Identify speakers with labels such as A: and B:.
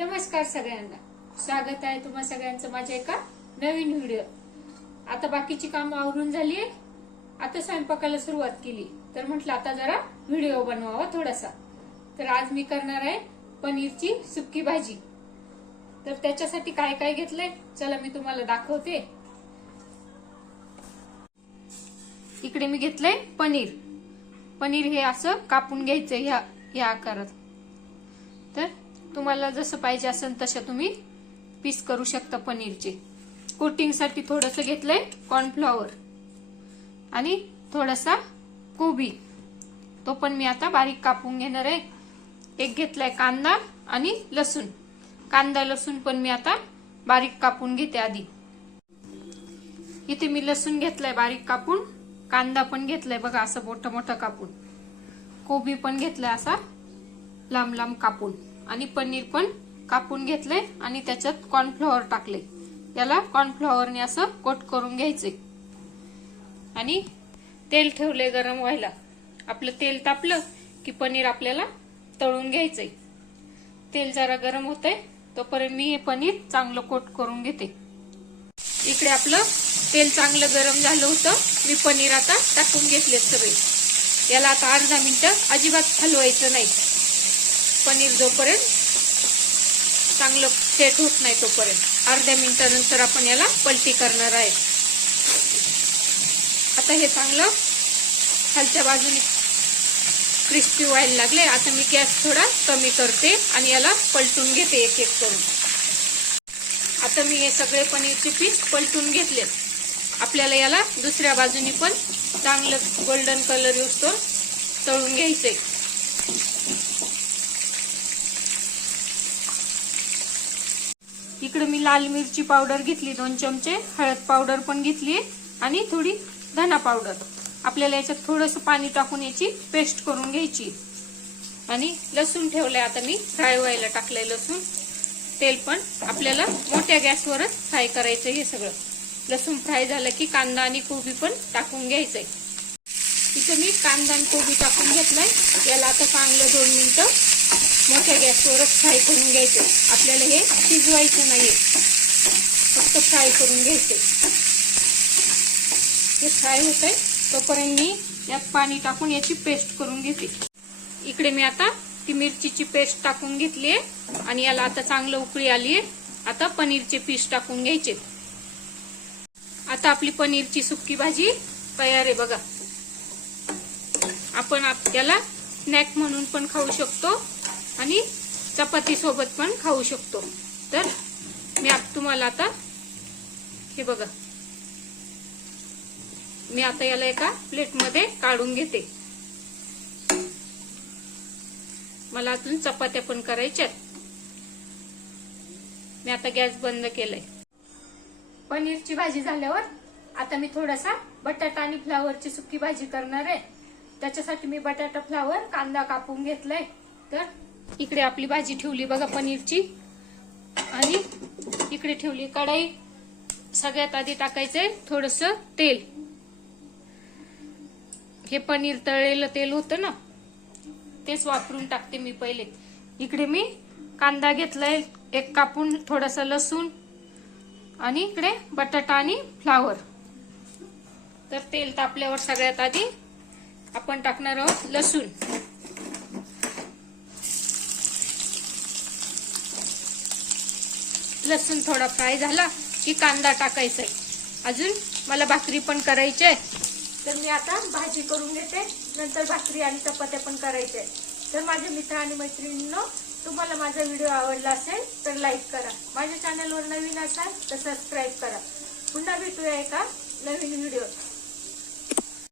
A: नमस्कार सगळ्यांना. स्वागत आहे तुम्हा सगळ्यांचं माझ्या एका नवीन व्हिडिओ आता बाकीची कामं आवरून झाली आता स्वयंपाकाला सुरुवात केली. तर म्हटलं आता जरा व्हिडिओ बनवावा थोडासा. तर आज मी करणार आहे पनीरची सुक्की भाजी. तर त्याच्यासाठी काय काय घेतलंय? चला मी तुम्हाला दाखवते. इकडे मी घेतलंय पनीर. पनीर हे असं कापून घ्यायचं ह्या या आकारात. तर तुम्हाला जसं पाहिजे असेल तसं तुम्ही पीस करू शकता पनीरचे. कोटिंगसाठी थोडंसं घेतलंय कॉर्नफ्लॉवर आणि थोडासा कोबी. तो पण मी आता बारीक कापून घेणार आहे. एक घेतलाय कांदा आणि लसूण. कांदा लसूण पण मी आता बारीक कापून घेते आधी. इथे मी लसूण घेतलाय बारीक कापून. कांदा पण घेतलाय बघा असं मोठं मोठं कापून. कोबी पण घेतलाय असा लांब लांब कापून. आणि पनीर पण कापून घेतलंय आणि त्याच्यात कॉर्नफ्लॉवर टाकले याला कॉर्नफ्लॉवरने असं कोट करून घ्यायचंय. आणि तेल ठेवलंय गरम व्हायला. आपलं तेल तापलं की पनीर आपल्याला तळून घ्यायचंय. तेल जरा गरम होतंय तोपर्यंत मी हे पनीर चांगलं कोट करून घेते. इकडे आपलं तेल चांगलं गरम झालं होतं. मी पनीर आता टाकून घेतले सगळे. याला आता अर्धा मिनिटं अजिबात हलवायचं नाही. पनीर जोपर्यंत चांगलं सेट होत नाही तोपर्यंत. अर्ध्या मिनिटानंतर आपण याला पलटी करणार आहे. आता हे चांगलं खालच्या बाजूने क्रिस्पी व्हायला लागले. आता मी गॅस थोडा कमी करते आणि याला पलटून घेते एक एक करून. आता मी हे सगळे पनीरचे पीस पलटून घेतले. आपल्याला याला दुसऱ्या बाजूनी पण चांगलं गोल्डन कलर येऊस्तो तळून घ्यायचंय मी लाल मिरची पावडर घेतली दोन चमचे हळद पावडर पण घेतली आणि थोडी धना पावडर. आपल्याला याच्यात थोडस पाणी टाकून याची पेस्ट करून घ्यायची. आणि लसूण ठेवलंय आता मी फ्राय व्हायला टाकलंय लसूण. तेल पण आपल्याला मोठ्या गॅसवरच फ्राय करायचं हे सगळं. लसूण फ्राय झालं की कांदा आणि कोबी पण टाकून घ्यायचंय. इथं मी कांदा आणि कोबी टाकून घेतलाय. याला आता चांगलं दोन मिनिटं गॅसवरच फ्राय करून घ्यायचं. आपल्याला हे शिजवायचं नाहीये. फक्त फ्राय करून घ्यायचे. हे फ्राय होत आहे तोपर्यंत मी यात पाणी टाकून याची पेस्ट करून घेते. इकडे मी आता ती मिरचीची पेस्ट टाकून घेतली आणि याला आता चांगलं उकळी आली आहे. आता पनीरचे पीस टाकून घ्यायचे. आता आपली पनीरची सुक्की भाजी तयार आहे बघा. आपण याला स्नॅक म्हणून पण खाऊ शकतो. आणि चपातीसोबत पण खाऊ शकतो. तर मी आप तुम्हाला आता हे बघा. मी आता याला एका प्लेटमध्ये काढून घेते. मला अजून चपात्या पण करायच्यात मी आता गॅस बंद केलाय. पनीरची भाजी झाल्यावर आता मी थोडासा बटाटा आणि फ्लावरची सुकी भाजी करणार आहे. त्याच्यासाठी मी बटाटा फ्लावर कांदा कापून घेतलाय. तर इकडे आपली भाजी ठेवली बघा पनीरची. आणि इकडे ठेवली कढाई. सगळ्यात आधी टाकायचंय थोडस तेल. हे पनीर तळलेलं तेल होतं ना तेच वापरून टाकते मी पहिले. इकडे मी कांदा घेतलाय एक कापून थोडासा लसूण आणि इकडे बटाटा आणि फ्लावर. तर तेल तापल्यावर सगळ्यात आधी आपण टाकणार आहोत लसूण. लसूण थोडा फ्राय झाला की कांदा टाकायचा आहे अजून मला भाकरी पण करायची आहे. तर मी आता भाजी करून घेते. नंतर भाकरी आणि चपात्या पण करायच्या तर माझ्या मित्र आणि मैत्रिणींनो तुम्हाला माझा व्हिडिओ आवडला असेल तर लाईक करा. माझ्या चॅनलवर नवीन असाल तर सबस्क्राईब करा. पुन्हा भेटूया एका नवीन व्हिडिओ